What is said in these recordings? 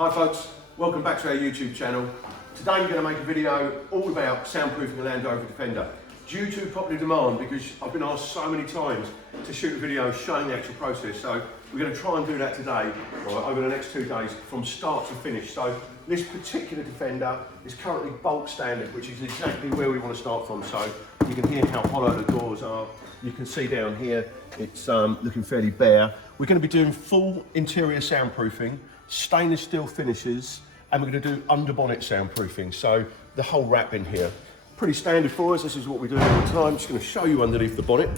Hi folks, welcome back to our YouTube channel. Today we're going to make a video all about soundproofing a Land Rover Defender. Due to popular demand, because I've been asked so many times to shoot a video showing the actual process, so we're going to try and do that today, over the next 2 days, from start to finish. So this particular Defender is currently bulk standard, which is exactly where we want to start from. So you can hear how hollow the doors are. You can see down here, it's looking fairly bare. We're going to be doing full interior soundproofing, stainless steel finishes, and we're going to do under bonnet soundproofing. So the whole wrap in here. Pretty standard for us. This is what we do all the time. I'm just going to show you underneath the bonnet,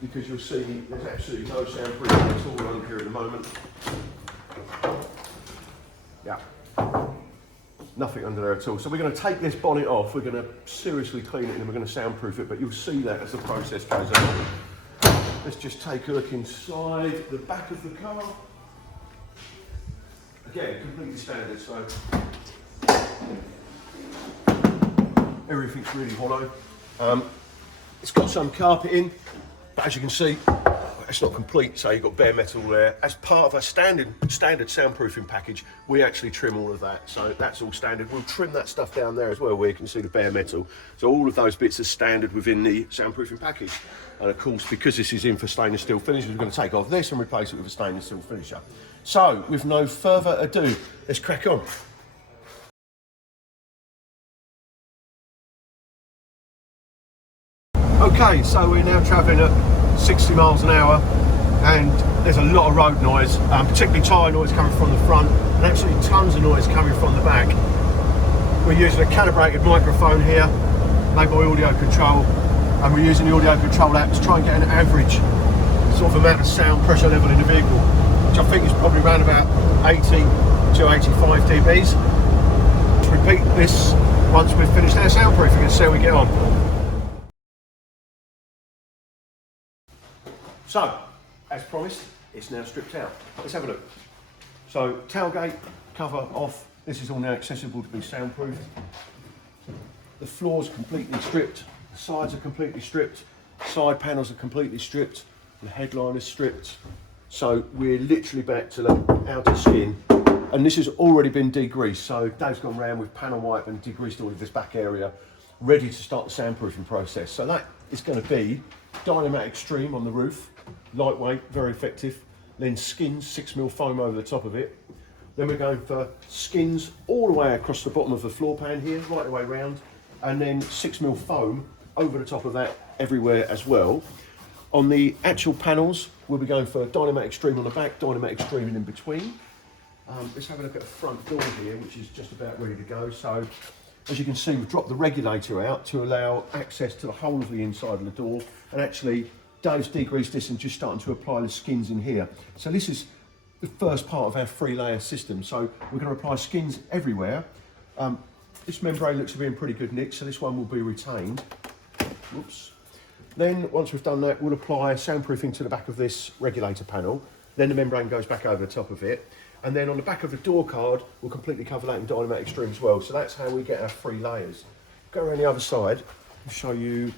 because you'll see there's absolutely no soundproofing at all under here at the moment. Yeah, nothing under there at all. So we're going to take this bonnet off. We're going to seriously clean it and then we're going to soundproof it, but you'll see that as the process goes on. Let's just take a look inside the back of the car. Again, completely standard, so everything's really hollow. It's got some carpeting, but as you can see, it's not complete, so you've got bare metal there. As part of our standard soundproofing package, we actually trim all of that, so that's all standard. We'll trim that stuff down there as well, where you can see the bare metal. So all of those bits are standard within the soundproofing package. And of course, because this is in for stainless steel finishes, we're going to take off this and replace it with a stainless steel finisher. So, with no further ado, let's crack on. Okay, so we're now travelling at 60 miles an hour, and there's a lot of road noise, particularly tyre noise coming from the front, and actually tons of noise coming from the back. We're using a calibrated microphone here, made by Audio Control, and we're using the Audio Control app to try and get an average sort of amount of sound pressure level in the vehicle, which I think is probably around about 80 to 85 dBs. Let's repeat this once we've finished our soundproofing and see how we get on. So, as promised, it's now stripped out. Let's have a look. So, tailgate, cover off. This is all now accessible to be soundproofed. The floor's completely stripped. The sides are completely stripped. Side panels are completely stripped. The headline is stripped. So, we're literally back to the outer skin. And this has already been degreased. So, Dave's gone round with panel wipe and degreased all of this back area, ready to start the soundproofing process. So, that is going to be Dynamatic Extreme on the roof. Lightweight, very effective. Then skins, 6mm foam over the top of it. Then we're going for skins all the way across the bottom of the floor pan here, right the way round. And then 6mm foam over the top of that everywhere as well. On the actual panels, we'll be going for Dynamatic Extreme on the back, Dynamatic Extreme in between. Let's have a look at the front door here, which is just about ready to go. So, as you can see, we've dropped the regulator out to allow access to the whole of the inside of the door. And actually, Dave's degreased this and just starting to apply the skins in here. So this is the first part of our 3-layer system. So we're going to apply skins everywhere. This membrane looks to be in pretty good nick, so this one will be retained. Whoops. Then once we've done that, we'll apply soundproofing to the back of this regulator panel. Then the membrane goes back over the top of it. And then on the back of the door card, we'll completely cover that in Dynamatic Extreme as well. So that's how we get our 3 layers. Go around the other side and show you.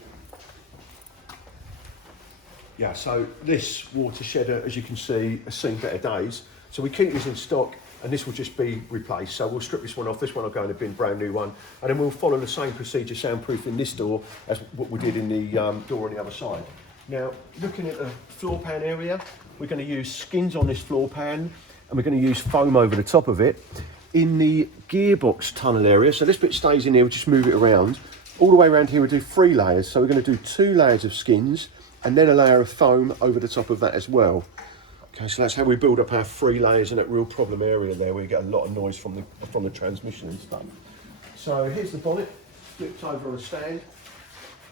Yeah, so this water shedder, as you can see, has seen better days. So we keep this in stock, and this will just be replaced. So we'll strip this one off. This one will go in a bin, brand new one. And then we'll follow the same procedure soundproofing this door as what we did in the door on the other side. Now, looking at the floor pan area, we're going to use skins on this floor pan, and we're going to use foam over the top of it. In the gearbox tunnel area, so this bit stays in here, we'll just move it around. All the way around here, we'll do 3 layers. So we're going to do 2 layers of skins, and then a layer of foam over the top of that as well. Okay, so that's how we build up our 3 layers in that real problem area there, where you get a lot of noise from the transmission and stuff. So here's the bonnet, flipped over on a stand.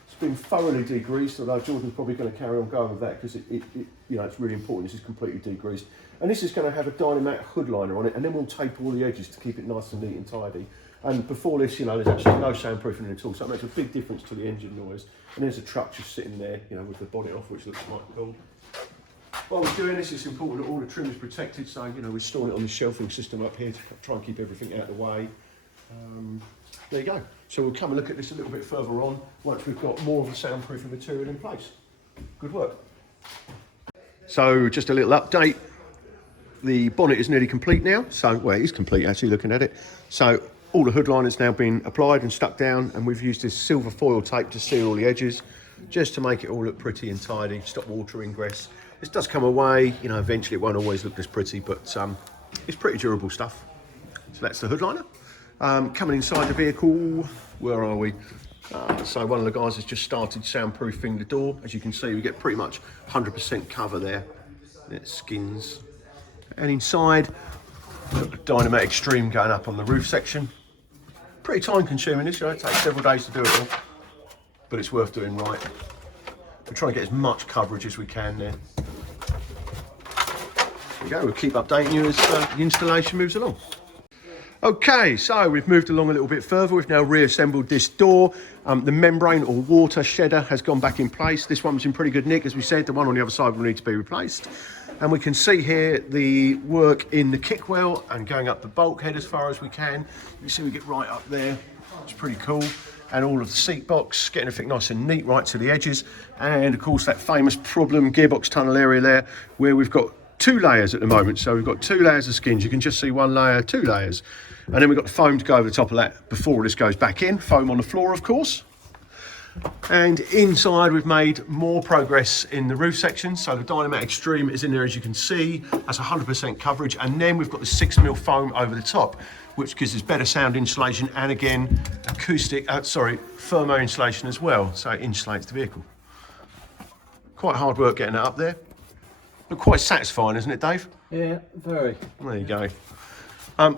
It's been thoroughly degreased, although Jordan's probably going to carry on going with that because it's really important. This is completely degreased, and this is going to have a Dynamatic hood liner on it, and then we'll tape all the edges to keep it nice and neat and tidy. And before this, there's actually no soundproofing at all, so it makes a big difference to the engine noise. And there's a truck just sitting there, with the bonnet off, which looks quite cool. While we're doing this, it's important that all the trim is protected, so we're storing it on the shelving system up here to try and keep everything out of the way. There you go. So we'll come and look at this a little bit further on once we've got more of the soundproofing material in place. Good work. So just a little update. the bonnet is nearly complete now. So, well, it is complete actually looking at it. So all the hood liner's now been applied and stuck down, and we've used this silver foil tape to seal all the edges, just to make it all look pretty and tidy, stop water ingress. This does come away, you know, eventually it won't always look this pretty, but it's pretty durable stuff. So that's the hood liner. Coming inside the vehicle, where are we? So one of the guys has just started soundproofing the door. As you can see, we get pretty much 100% cover there. It skins. And inside, got the Dynamite Extreme going up on the roof section. Pretty time consuming this, you know, it takes several days to do it all, but it's worth doing right. We're trying to get as much coverage as we can there. There we go, we'll keep updating you as the installation moves along. Okay, so we've moved along a little bit further. We've now reassembled this door. The membrane or water shedder has gone back in place. This one was in pretty good nick, as we said. The one on the other side will need to be replaced. And we can see here the work in the kickwell and going up the bulkhead as far as we can. You see we get right up there. It's pretty cool. And all of the seat box, getting everything nice and neat right to the edges. And of course that famous problem gearbox tunnel area there, where we've got 2 layers at the moment. So we've got 2 layers of skins. You can just see 1 layer, 2 layers. And then we've got the foam to go over the top of that before this goes back in. Foam on the floor, of course. And inside we've made more progress in the roof section. So the Dynamite Extreme is in there, as you can see. That's 100% coverage. And then we've got the 6mm foam over the top, which gives us better sound insulation and again, thermo insulation as well. So it insulates the vehicle. Quite hard work getting that up there, but quite satisfying, isn't it, Dave? Yeah, very. There you go.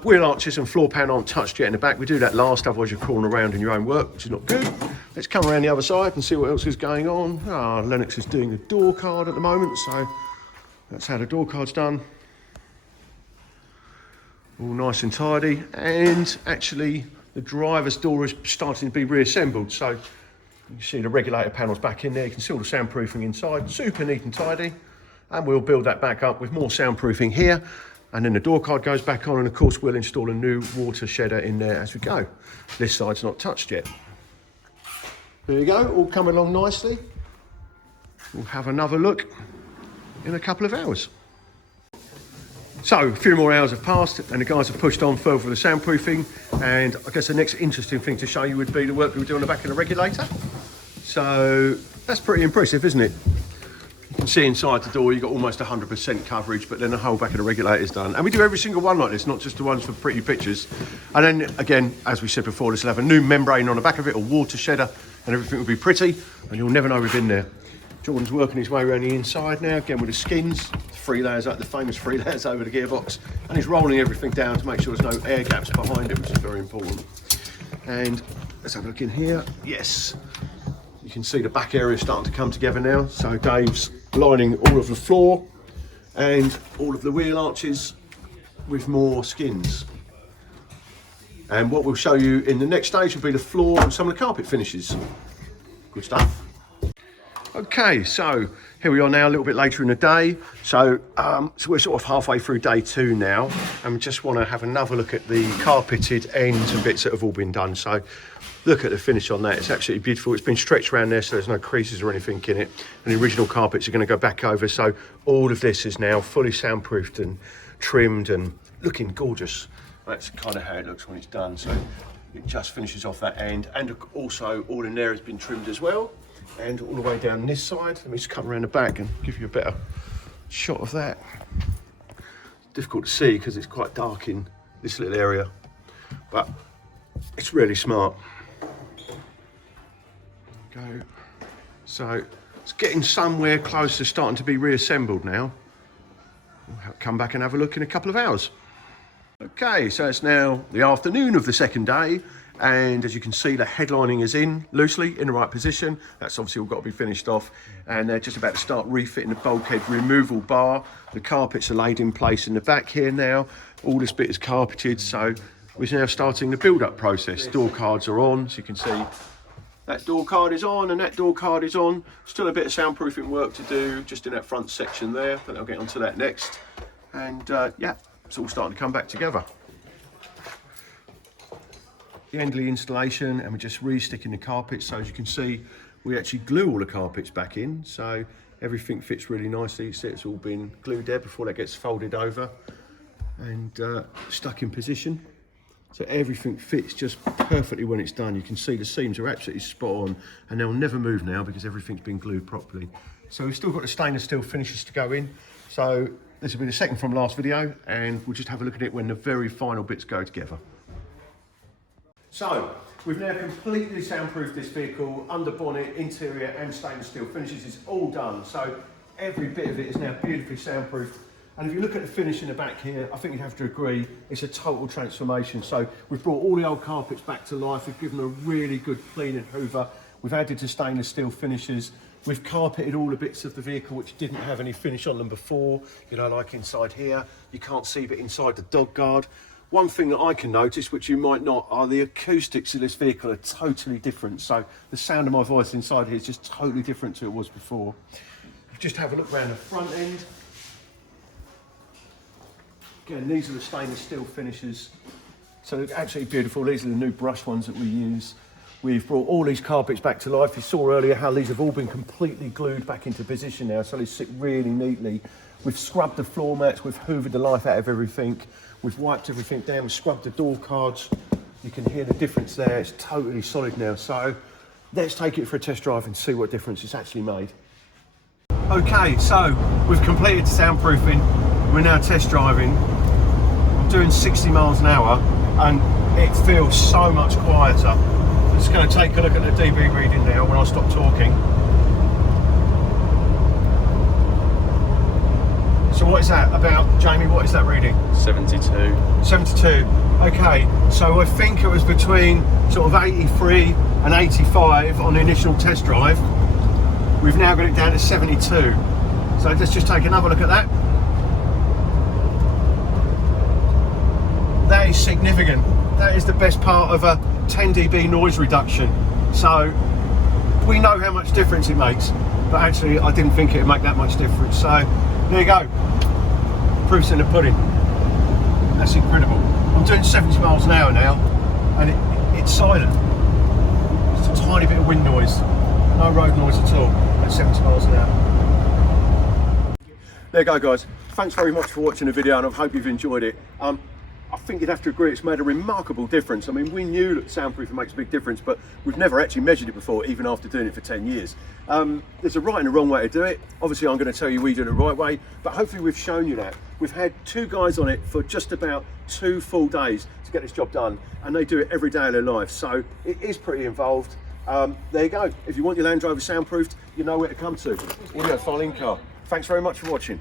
Wheel arches and floor pan aren't touched yet in the back. We do that last, otherwise you're crawling around in your own work, which is not good. Let's come around the other side and see what else is going on. Lennox is doing the door card at the moment, so that's how the door card's done. All nice and tidy. And actually, the driver's door is starting to be reassembled. So you can see the regulator panels back in there. You can see all the soundproofing inside, super neat and tidy. And we'll build that back up with more soundproofing here. And then the door card goes back on, and of course we'll install a new water shedder in there as we go. This side's not touched yet. There you go, all coming along nicely. We'll have another look in a couple of hours. So a few more hours have passed and the guys have pushed on further with the soundproofing, and I guess the next interesting thing to show you would be the work we were doing on the back of the regulator. So that's pretty impressive, isn't it? You can see inside the door you've got almost 100% coverage, but then the whole back of the regulator is done. And we do every single one like this, not just the ones for pretty pictures. And then again, as we said before, this will have a new membrane on the back of it, a water shedder, and everything will be pretty, and you'll never know we've been there. Jordan's working his way around the inside now, again with the skins, 3 layers up, the famous 3 layers over the gearbox, and he's rolling everything down to make sure there's no air gaps behind it, which is very important. And let's have a look in here. Yes, you can see the back area starting to come together now. So Dave's lining all of the floor and all of the wheel arches with more skins. And what we'll show you in the next stage will be the floor and some of the carpet finishes. Good stuff. Okay, so here we are now, a little bit later in the day. So we're sort of halfway through day 2 now, and we just want to have another look at the carpeted ends and bits that have all been done. So look at the finish on that, it's absolutely beautiful. It's been stretched around there so there's no creases or anything in it. And the original carpets are going to go back over, so all of this is now fully soundproofed and trimmed and looking gorgeous. That's kind of how it looks when it's done. So it just finishes off that end, and also all in there has been trimmed as well. And all the way down this side. Let me just come around the back and give you a better shot of that. Difficult to see because it's quite dark in this little area, but it's really smart. Go. So it's getting somewhere close to starting to be reassembled now. We'll come back and have a look in a couple of hours. Okay, so it's now the afternoon of the second day. And as you can see, the headlining is in loosely in the right position. That's obviously all got to be finished off, and they're just about to start refitting the bulkhead removal bar. The carpets are laid in place in the back here now. All this bit is carpeted, so we're now starting the build-up process. Door cards are on, so you can see that door card is on and that door card is on. Still a bit of soundproofing work to do just in that front section there, but I'll get onto that next. And yeah, it's all starting to come back together. The end of the installation, and we're just re-sticking the carpets. So as you can see, we actually glue all the carpets back in, so everything fits really nicely. You see it's all been glued there before that gets folded over. and stuck in position. So everything fits just perfectly when it's done. You can see the seams are absolutely spot on, and they'll never move now because everything's been glued properly. So we've still got the stainless steel finishes to go in. So this will be the second from last video, and we'll just have a look at it when the very final bits go together. So we've now completely soundproofed this vehicle, under bonnet, interior and stainless steel finishes. It's all done. So every bit of it is now beautifully soundproofed. And if you look at the finish in the back here, I think you'd have to agree, it's a total transformation. So we've brought all the old carpets back to life. We've given them a really good clean and hoover. We've added the stainless steel finishes. We've carpeted all the bits of the vehicle which didn't have any finish on them before. You know, like inside here, you can't see, but inside the dog guard. One thing that I can notice, which you might not, are the acoustics of this vehicle are totally different. So the sound of my voice inside here is just totally different to it was before. Just have a look around the front end. Again, these are the stainless steel finishes. So they're absolutely beautiful. These are the new brush ones that we use. We've brought all these carpets back to life. You saw earlier how these have all been completely glued back into position now, so they sit really neatly. We've scrubbed the floor mats, we've hoovered the life out of everything. We've wiped everything down, we've scrubbed the door cards. You can hear the difference there, it's totally solid now. So let's take it for a test drive and see what difference it's actually made. Okay, so we've completed soundproofing. We're now test driving. I'm doing 60 miles an hour and it feels so much quieter. I'm just going to take a look at the dB reading now when I stop talking. So what is that about, Jamie? What is that reading? 72. 72. Okay, so I think it was between sort of 83 and 85 on the initial test drive. We've now got it down to 72. So let's just take another look at that. That is significant. That is the best part of a 10 dB noise reduction. So we know how much difference it makes, but actually I didn't think it would make that much difference. So there you go. Proof's in the pudding. That's incredible. I'm doing 70 miles an hour now, and it's silent. Just a tiny bit of wind noise. No road noise at all at 70 miles an hour. There you go, guys. Thanks very much for watching the video, and I hope you've enjoyed it. I think you'd have to agree it's made a remarkable difference. I mean, we knew that soundproofing makes a big difference, but we've never actually measured it before, even after doing it for 10 years. There's a right and a wrong way to do it. Obviously, I'm going to tell you we do it the right way, but hopefully we've shown you that. We've had 2 guys on it for just about 2 full days to get this job done, and they do it every day of their life. So it is pretty involved. There you go. If you want your Land Rover soundproofed, you know where to come to. Audiofile-Incar. Thanks very much for watching.